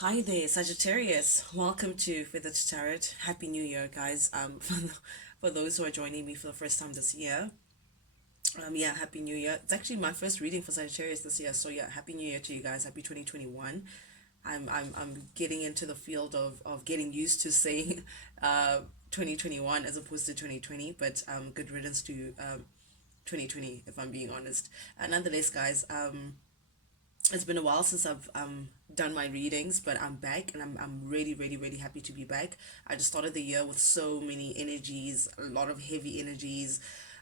Hi there, Sagittarius. Welcome to Feather to Tarot. Happy New Year, guys. For those who are joining me for the first time this year, yeah, Happy New Year. It's actually my first reading for Sagittarius this year, so yeah, Happy New Year to you guys. Happy 2021. I'm getting into the field of getting used to saying, 2021 as opposed to 2020, but good riddance to 2020 if I'm being honest. Nonetheless, guys, it's been a while since I've done my readings, but I'm back and I'm really, really, really happy to be back. I just started the year with so many energies, a lot of heavy energies,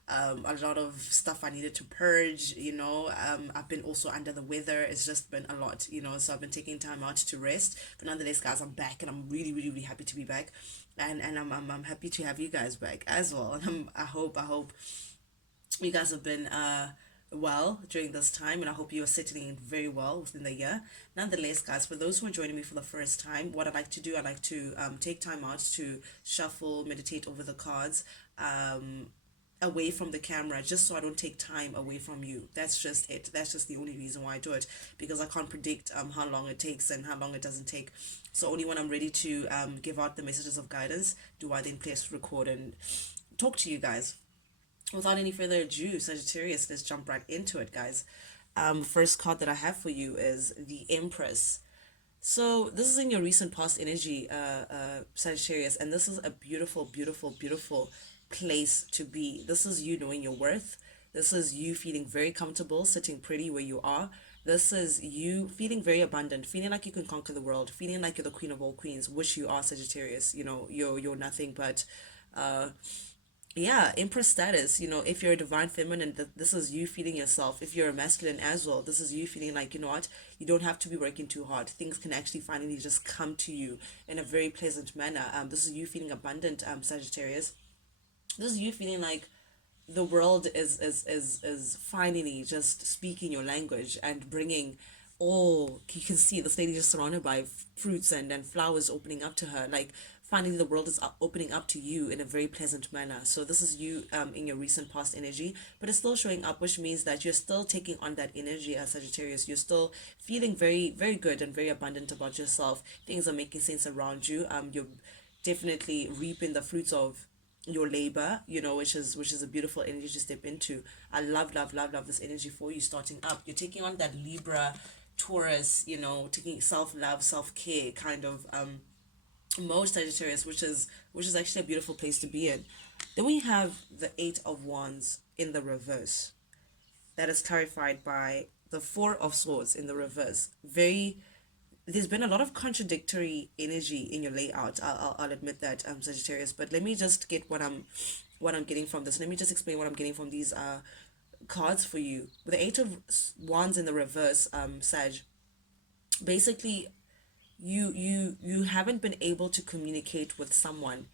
a lot of stuff I needed to purge, I've been also under the weather. It's just been a lot, so I've been taking time out to rest. But nonetheless, guys, I'm back and I'm really, really, really happy to be back. And I'm happy to have you guys back as well. And I hope you guys have been well during this time, and I hope you are settling in very well within the year. Nonetheless, guys, for those who are joining me for the first time, what I like to do, I like to take time out to shuffle, meditate over the cards. Away from the camera, just so I don't take time away from you. That's just it. That's just the only reason why I do it, because I can't predict how long it takes and how long it doesn't take. So only when I'm ready to give out the messages of guidance do I then press record and talk to you guys. Without any further ado, Sagittarius, let's jump right into it, guys. First card that I have for you is the Empress. So this is in your recent past energy, Sagittarius, and this is a beautiful, beautiful, beautiful place to be. This is you knowing your worth. This is you feeling very comfortable, sitting pretty where you are. This is you feeling very abundant, feeling like you can conquer the world, feeling like you're the queen of all queens, which you are, Sagittarius. You're nothing but uh yeah, empress status. If you're a divine feminine, this is you feeling yourself. If you're a masculine as well, this is you feeling like, you know what, you don't have to be working too hard. Things can actually finally just come to you in a very pleasant manner. This is you feeling abundant, Sagittarius. This is you feeling like the world is finally just speaking your language and bringing all you can see. This lady just surrounded by fruits and flowers opening up to her, like finally the world is opening up to you in a very pleasant manner. So this is you in your recent past energy, but it's still showing up, which means that you're still taking on that energy as Sagittarius. You're still feeling very, very good and very abundant about yourself. Things are making sense around you. You're definitely reaping the fruits of your labor, which is a beautiful energy to step into. I love, love, love, love this energy for you starting up. You're taking on that Libra, Taurus, taking self-love, self-care kind of mode, Sagittarius, which is actually a beautiful place to be in. Then we have the Eight of Wands in the reverse. That is clarified by the Four of Swords in the reverse. There's been a lot of contradictory energy in your layout. I'll admit that, Sagittarius. But let me just get what I'm getting from this. Let me just explain what I'm getting from these cards for you. With the Eight of Wands in the reverse, Sag, basically you haven't been able to communicate with someone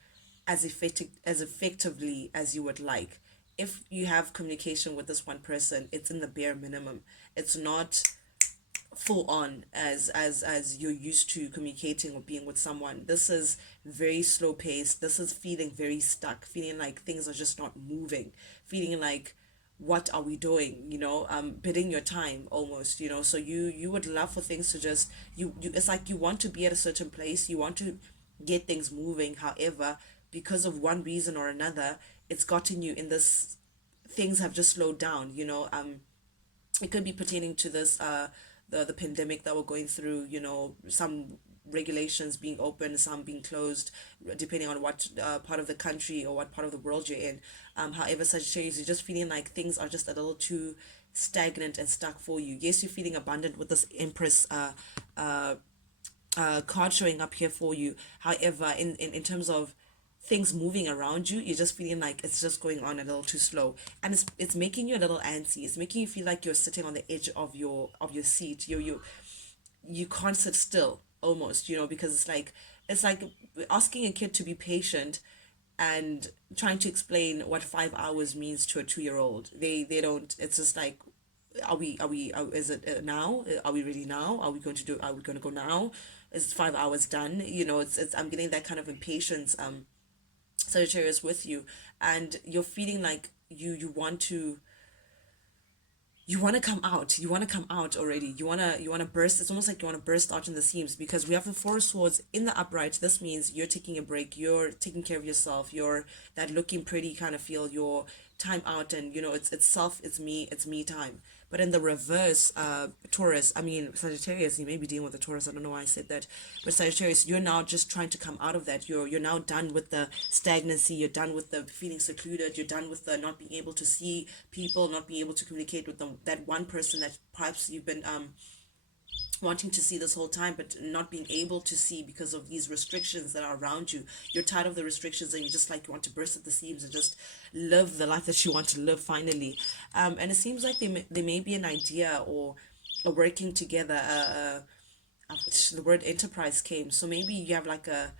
as effectively as you would like. If you have communication with this one person, it's in the bare minimum. It's not full on as you're used to communicating or being with someone. This is very slow paced. This is feeling very stuck, feeling like things are just not moving, feeling like what are we doing, bidding your time almost, so you would love for things to just it's like you want to be at a certain place, you want to get things moving. However, because of one reason or another, it's gotten you in this, things have just slowed down. It could be pertaining to this the pandemic that we're going through, some regulations being open, some being closed, depending on what part of the country or what part of the world you're in. However, Sagittarius, you're just feeling like things are just a little too stagnant and stuck for you. Yes, you're feeling abundant with this Empress card showing up here for you. However, in terms of things moving around you, you're just feeling like it's just going on a little too slow, and it's making you a little antsy. It's making you feel like you're sitting on the edge of your seat. You can't sit still almost, because it's like asking a kid to be patient and trying to explain what 5 hours means to a 2 year old. They don't. It's just like, is it now, are we ready now, are we going to go now, is 5 hours done? It's I'm getting that kind of impatience, Sagittarius, with you. And you're feeling like you want to you want to come out, you want to come out already, you want to burst. It's almost like you want to burst out in the seams, because we have the four of swords in the upright. This means you're taking a break, you're taking care of yourself, you're that looking pretty kind of feel, your time out, and it's self, it's me time. But in the reverse, Taurus, I mean Sagittarius, you may be dealing with a Taurus, I don't know why I said that, but Sagittarius, you're now just trying to come out of that. You're now done with the stagnancy, you're done with the feeling secluded, you're done with the not being able to see people, not being able to communicate with them, that one person that perhaps you've been wanting to see this whole time, but not being able to see because of these restrictions that are around you. You're tired of the restrictions, and you just like, you want to burst at the seams and just live the life that you want to live finally. And it seems like there may be an idea, or a working together, the word enterprise came, so maybe you have like a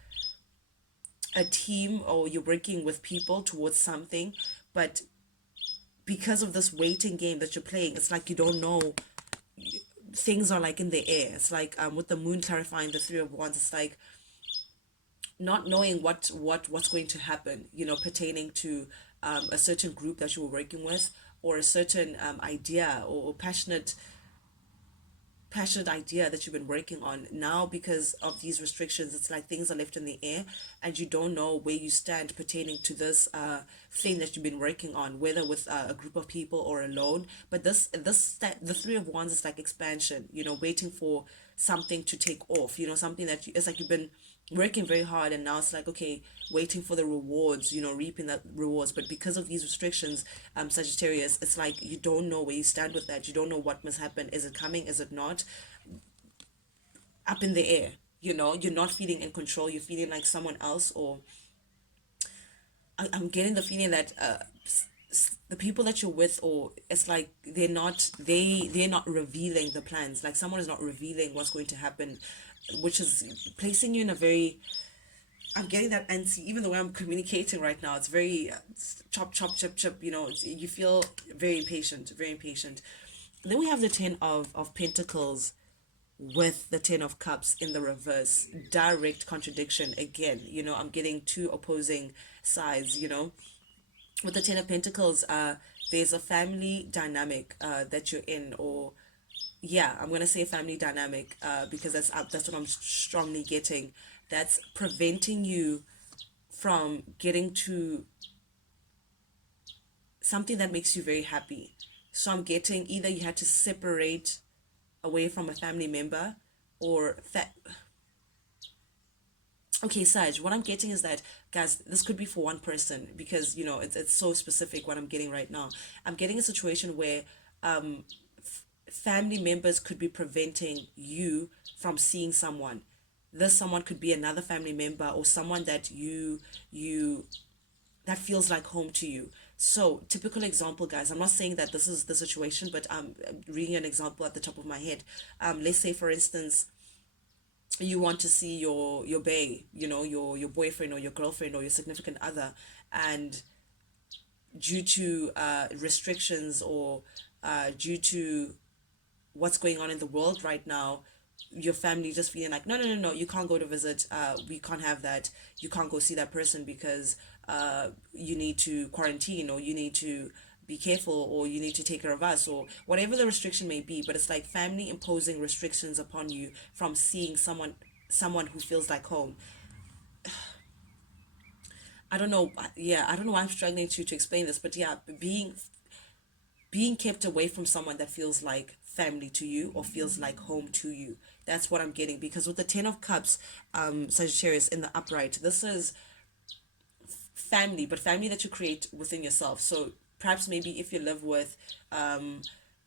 team, or you're working with people towards something, but because of this waiting game that you're playing, it's like you don't know, things are like in the air. It's like, with the moon clarifying the three of wands, it's like not knowing what's going to happen, pertaining to a certain group that you were working with, or a certain idea, or passionate idea that you've been working on. Now, because of these restrictions, it's like things are left in the air, and you don't know where you stand pertaining to this thing that you've been working on, whether with a group of people or alone. But the three of wands is like expansion, waiting for something to take off, something that it's like you've been working very hard, and now it's like, okay, waiting for the rewards, reaping the rewards. But because of these restrictions, Sagittarius, it's like you don't know where you stand with that. You don't know what must happen. Is it coming, is it not? Up in the air, you're not feeling in control, you're feeling like someone else. Or I'm getting the feeling that the people that you're with, or it's like they're not revealing the plans, like someone is not revealing what's going to happen, which is placing you in a very, I'm getting that antsy. Even the way I'm communicating right now, it's very chop chop chip chip, you feel very impatient, very impatient. Then we have the ten of pentacles with the ten of cups in the reverse, direct contradiction again. I'm getting two opposing sides. With the ten of pentacles, there's a family dynamic that you're in, or yeah, I'm gonna say family dynamic, because that's what I'm strongly getting, that's preventing you from getting to something that makes you very happy. So I'm getting either you had to separate away from a family member, or okay, Saj, what I'm getting is that, guys, this could be for one person, because it's so specific what I'm getting right now. I'm getting a situation where family members could be preventing you from seeing someone. This someone could be another family member, or someone that you that feels like home to you. So, typical example, guys, I'm not saying that this is the situation, but I'm reading an example at the top of my head. Let's say, for instance, you want to see your bae, your boyfriend or your girlfriend or your significant other, and due to restrictions, or due to what's going on in the world right now, your family just feeling like, no, no, no, no, you can't go to visit, we can't have that, you can't go see that person, because you need to quarantine, or you need to be careful, or you need to take care of us, or whatever the restriction may be. But it's like family imposing restrictions upon you from seeing someone who feels like home. I don't know, yeah, I don't know why I'm struggling to explain this, but yeah, being kept away from someone that feels like family to you, or feels like home to you. That's what I'm getting, because with the ten of cups, Sagittarius, in the upright, this is family, but family that you create within yourself. So perhaps maybe if you live with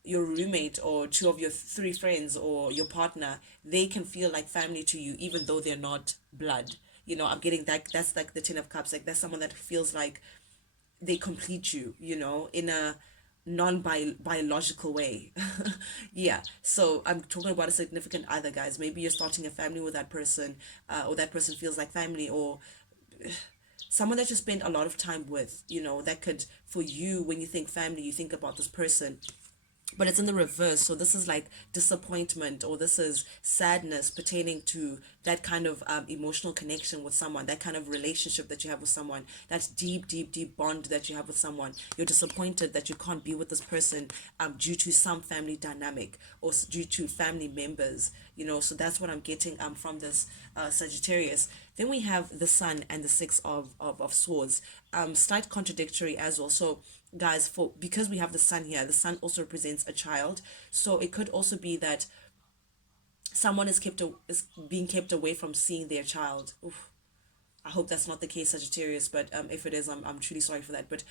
your roommate, or two of your three friends, or your partner, they can feel like family to you, even though they're not blood. I'm getting that. That's like the ten of cups, like that's someone that feels like they complete you, in a non-biological way. Yeah, so I'm talking about a significant other, guys. Maybe you're starting a family with that person, or that person feels like family, or someone that you spend a lot of time with, that could, for you, when you think family, you think about this person. But it's in the reverse, so this is like disappointment, or this is sadness pertaining to that kind of emotional connection with someone, that kind of relationship that you have with someone, that deep, deep, deep bond that you have with someone. You're disappointed that you can't be with this person due to some family dynamic or due to family members, so that's what I'm getting from this Sagittarius. Then we have the Sun and the Six of Swords. Slight contradictory as well. So guys, for because we have the Sun here, the Sun also represents a child. So it could also be that someone is being kept away from seeing their child. Oof. I hope that's not the case, Sagittarius, but if it is, I'm truly sorry for that. But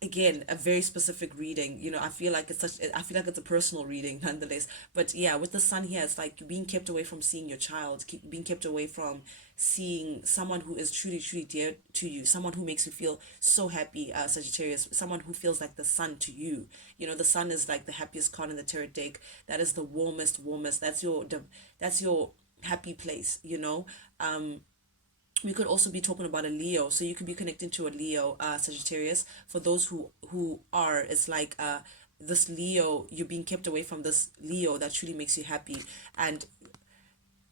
again, a very specific reading. I feel like I feel like it's a personal reading nonetheless. But yeah, with the Sun here, it's like being kept away from seeing your child, being kept away from seeing someone who is truly, truly dear to you, someone who makes you feel so happy, Sagittarius, someone who feels like the sun to you. The sun is like the happiest card in the tarot deck. That is the warmest. That's your happy place. We could also be talking about a Leo, so you could be connecting to a Leo, Sagittarius. For those who are, it's like this Leo, you're being kept away from this Leo that truly makes you happy, and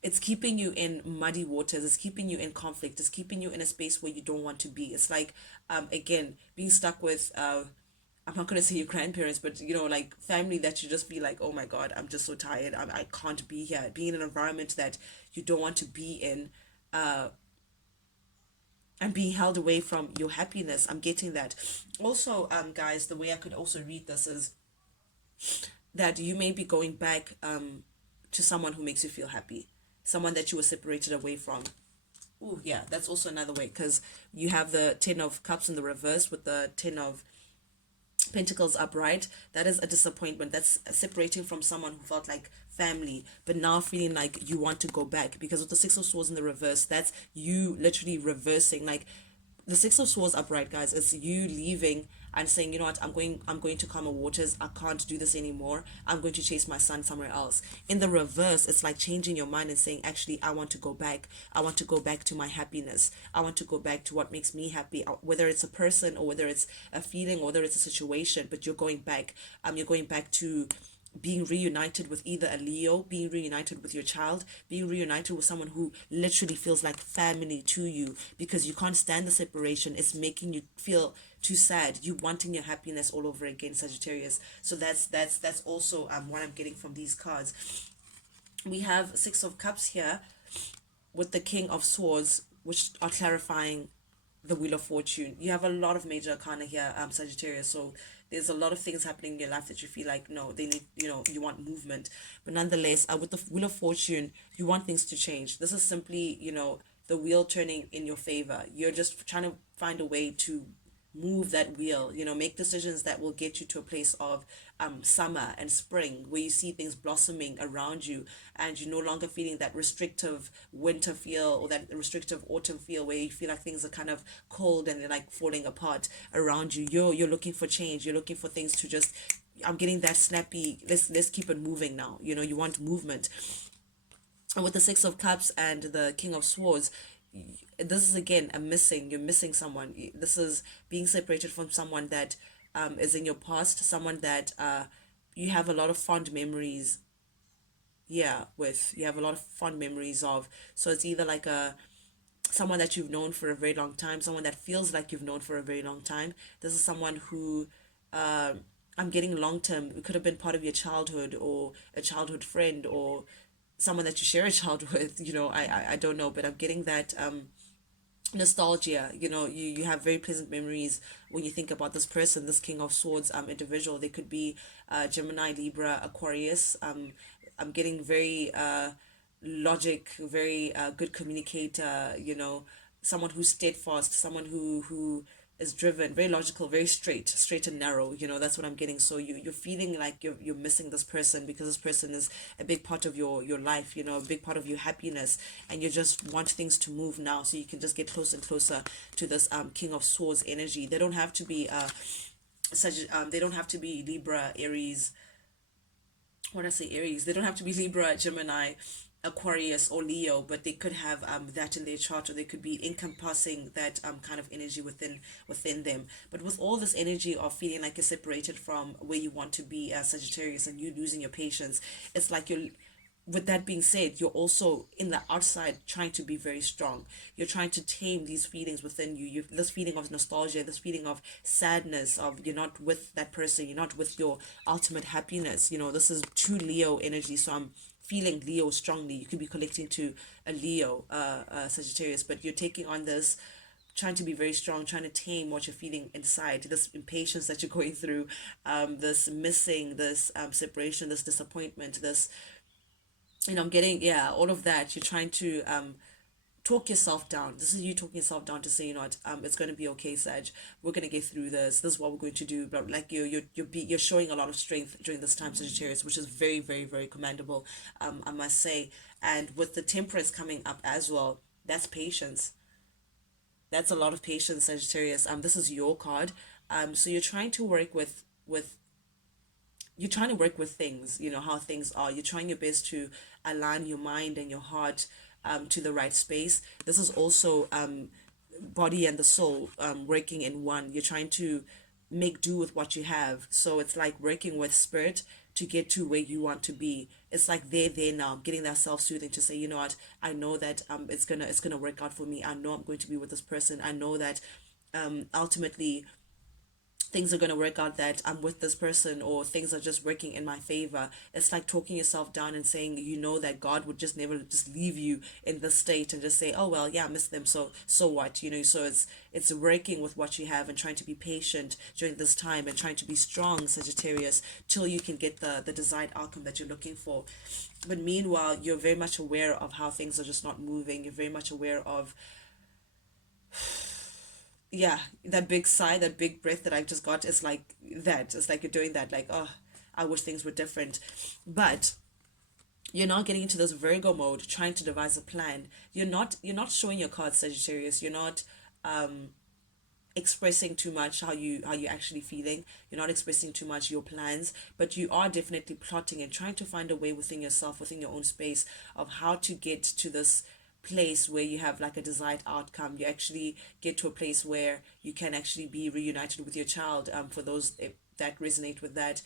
it's keeping you in muddy waters, it's keeping you in conflict, it's keeping you in a space where you don't want to be. It's like again, being stuck with I'm not gonna say your grandparents, but like family that you just feel like, oh my god, I'm just so tired, I can't be here, being in an environment that you don't want to be in, and being held away from your happiness. I'm getting that. Also, guys, the way I could also read this is that you may be going back to someone who makes you feel happy, someone that you were separated away from. Oh yeah, that's also another way, because you have the Ten of Cups in the reverse with the Ten of Pentacles upright. That is a disappointment. That's separating from someone who felt like family, but now feeling like you want to go back. Because with the Six of Swords in the reverse, that's you literally reversing. Like the Six of Swords upright, guys, is you leaving and saying, you know what, I'm going to calmer waters. I can't do this anymore. I'm going to chase my son somewhere else. In the reverse, it's like changing your mind and saying, actually, I want to go back. I want to go back to my happiness. I want to go back to what makes me happy, whether it's a person or whether it's a feeling or whether it's a situation, but you're going back. You're going back to being reunited with either a Leo, being reunited with your child, being reunited with someone who literally feels like family to you, because you can't stand the separation. It's making you feel too sad. You wanting your happiness all over again, Sagittarius. So that's also what I'm getting from these cards. We have Six of Cups here with the King of Swords, which are clarifying the Wheel of Fortune. You have a lot of major arcana here, Sagittarius. So there's a lot of things happening in your life that you feel like, no, they need, you want movement. But nonetheless, with the Wheel of Fortune, you want things to change. This is simply, the wheel turning in your favor. You're just trying to find a way to move that wheel, make decisions that will get you to a place of summer and spring, where you see things blossoming around you, and you're no longer feeling that restrictive winter feel or that restrictive autumn feel where you feel like things are kind of cold and they're like falling apart around you. You're looking for change. You're looking for things to just, I'm getting that snappy, let's keep it moving now. You want movement. And with the Six of Cups and the King of Swords, this is again you're missing someone. This is being separated from someone that is in your past, someone that you have a lot of fond memories, you have a lot of fond memories of. So it's either like someone that you've known for a very long time, someone that feels like you've known for a very long time. This is someone who I'm getting long term. It could have been part of your childhood or a childhood friend or someone that you share a child with. I don't know, but I'm getting that nostalgia. You have very pleasant memories when you think about this person, this King of Swords individual. They could be Gemini, Libra, Aquarius. I'm getting very logic, very good communicator, someone who's steadfast, someone who is driven, very logical, very straight and narrow. That's what I'm getting. So you're feeling like you're missing this person, because this person is a big part of your life, a big part of your happiness, and you just want things to move now, so you can just get closer and closer to this King of Swords energy. They don't have to be they don't have to be Libra, Aries. When I say Aries, they don't have to be Libra, Gemini, Aquarius, or Leo, but they could have that in their chart, or they could be encompassing that kind of energy within them. But with all this energy of feeling like you're separated from where you want to be as Sagittarius, and you losing your patience, it's like with that being said, you're also in the outside trying to be very strong. You're trying to tame these feelings within you. This feeling of nostalgia, this feeling of sadness, of you're not with that person, you're not with your ultimate happiness. This is true Leo energy. So I'm feeling Leo strongly. You could be connecting to a Leo, Sagittarius, but you're taking on this, trying to be very strong, trying to tame what you're feeling inside, this impatience that you're going through, this missing, this separation, this disappointment, this, I'm getting, yeah, all of that. You're trying to talk yourself down. This is you talking yourself down to say, it's going to be okay, Sag. We're going to get through this. This is what we're going to do. But like you're showing a lot of strength during this time, Sagittarius, which is very, very, very commendable, I must say. And with the Temperance coming up as well, that's patience. That's a lot of patience, Sagittarius. This is your card. So you're trying to work with things, how things are. You're trying your best to align your mind and your heart to the right space. This is also body and the soul working in one. You're trying to make do with what you have. So it's like working with spirit to get to where you want to be. It's like they're there now, getting that self-soothing to say, what, I know that it's gonna work out for me. I know I'm going to be with this person. I know that ultimately things are going to work out, that I'm with this person, or things are just working in my favor. It's like talking yourself down and saying, that God would just never just leave you in this state and just say, oh, well, yeah, I miss them. So what, so it's working with what you have and trying to be patient during this time and trying to be strong, Sagittarius, till you can get the desired outcome that you're looking for. But meanwhile, you're very much aware of how things are just not moving. You're very much aware of, yeah, that big sigh, that big breath that I just got is like that. It's like you're doing that, like, oh, I wish things were different. But you're not getting into this Virgo mode, trying to devise a plan. You're not showing your cards, Sagittarius. You're not expressing too much how you actually feeling. You're not expressing too much your plans, but you are definitely plotting and trying to find a way within yourself, within your own space, of how to get to this place where you have like a desired outcome. You actually get to a place where you can actually be reunited with your child, for those that resonate with that.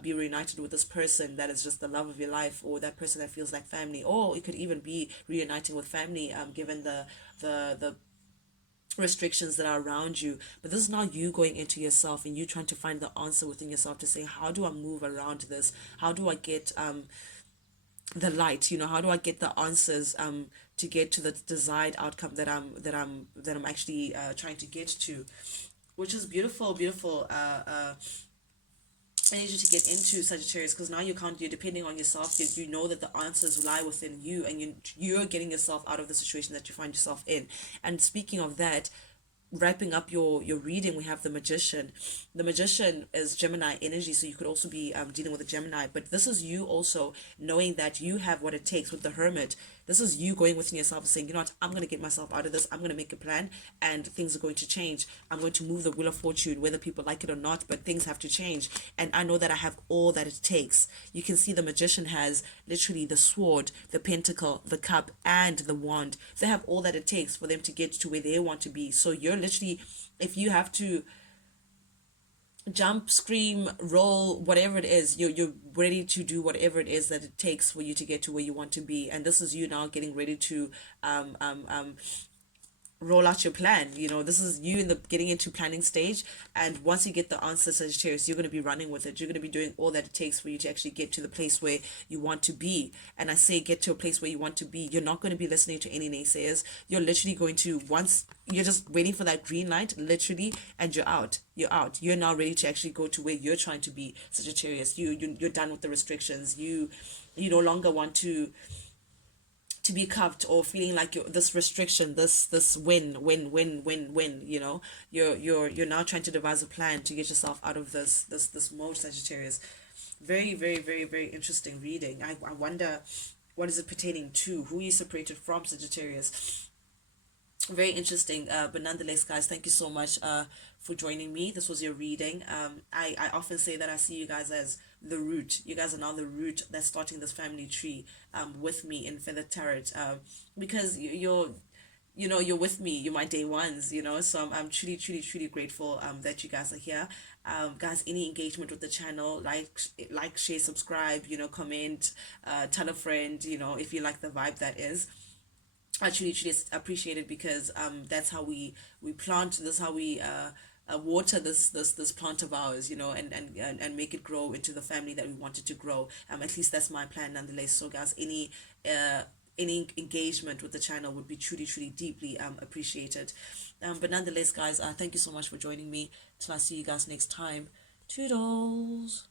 Be reunited with this person that is just the love of your life, or that person that feels like family, or it could even be reuniting with family, given the restrictions that are around you. But this is now you going into yourself and you trying to find the answer within yourself to say, how do I move around this? How do I get the light? How do I get the answers to get to the desired outcome that I'm actually trying to get to, which is beautiful, beautiful energy to get into, Sagittarius, because now you're depending on yourself. You know that the answers lie within you, and you're getting yourself out of the situation that you find yourself in. And speaking of that, wrapping up your reading, we have the Magician. The Magician is Gemini energy, so you could also be dealing with a Gemini, but this is you also knowing that you have what it takes. With the Hermit, this is you going within yourself and saying, I'm going to get myself out of this. I'm going to make a plan, and things are going to change. I'm going to move the wheel of fortune, whether people like it or not, but things have to change. And I know that I have all that it takes. You can see the Magician has literally the sword, the pentacle, the cup, and the wand. They have all that it takes for them to get to where they want to be. So you're literally, if you have to jump, scream, roll, whatever it is, you're ready to do whatever it is that it takes for you to get to where you want to be. And this is you now getting ready to roll out your plan. This is you in the getting into planning stage. And once you get the answer, Sagittarius, you're going to be running with it. You're going to be doing all that it takes for you to actually get to the place where you want to be. And I say get to a place where you want to be, you're not going to be listening to any naysayers. You're literally going to, once you're just waiting for that green light, literally, and you're out. You're now ready to actually go to where you're trying to be, Sagittarius. You're done with the restrictions. You no longer want to be cuffed or feeling like this restriction, this win. You're now trying to devise a plan to get yourself out of this mode, Sagittarius. Very, very, very, very interesting reading. I wonder, what is it pertaining to? Who you separated from, Sagittarius? Very interesting. But nonetheless, guys, thank you so much for joining me. This was your reading. I often say that I see you guys as the root. You guys are now the root that's starting this family tree with me in Feather Tarot, because you're with me. You're my day ones, so I'm truly, truly, truly grateful that you guys are here. Guys, any engagement with the channel, like, share, subscribe, comment, tell a friend, if you like the vibe that is. I truly appreciate it, because that's how we plant this, how we water this plant of ours, and make it grow into the family that we want it to grow. At least that's my plan, nonetheless. So, guys, uh any engagement with the channel would be truly deeply appreciated. But nonetheless, guys, thank you so much for joining me. Till I see you guys next time. Toodles.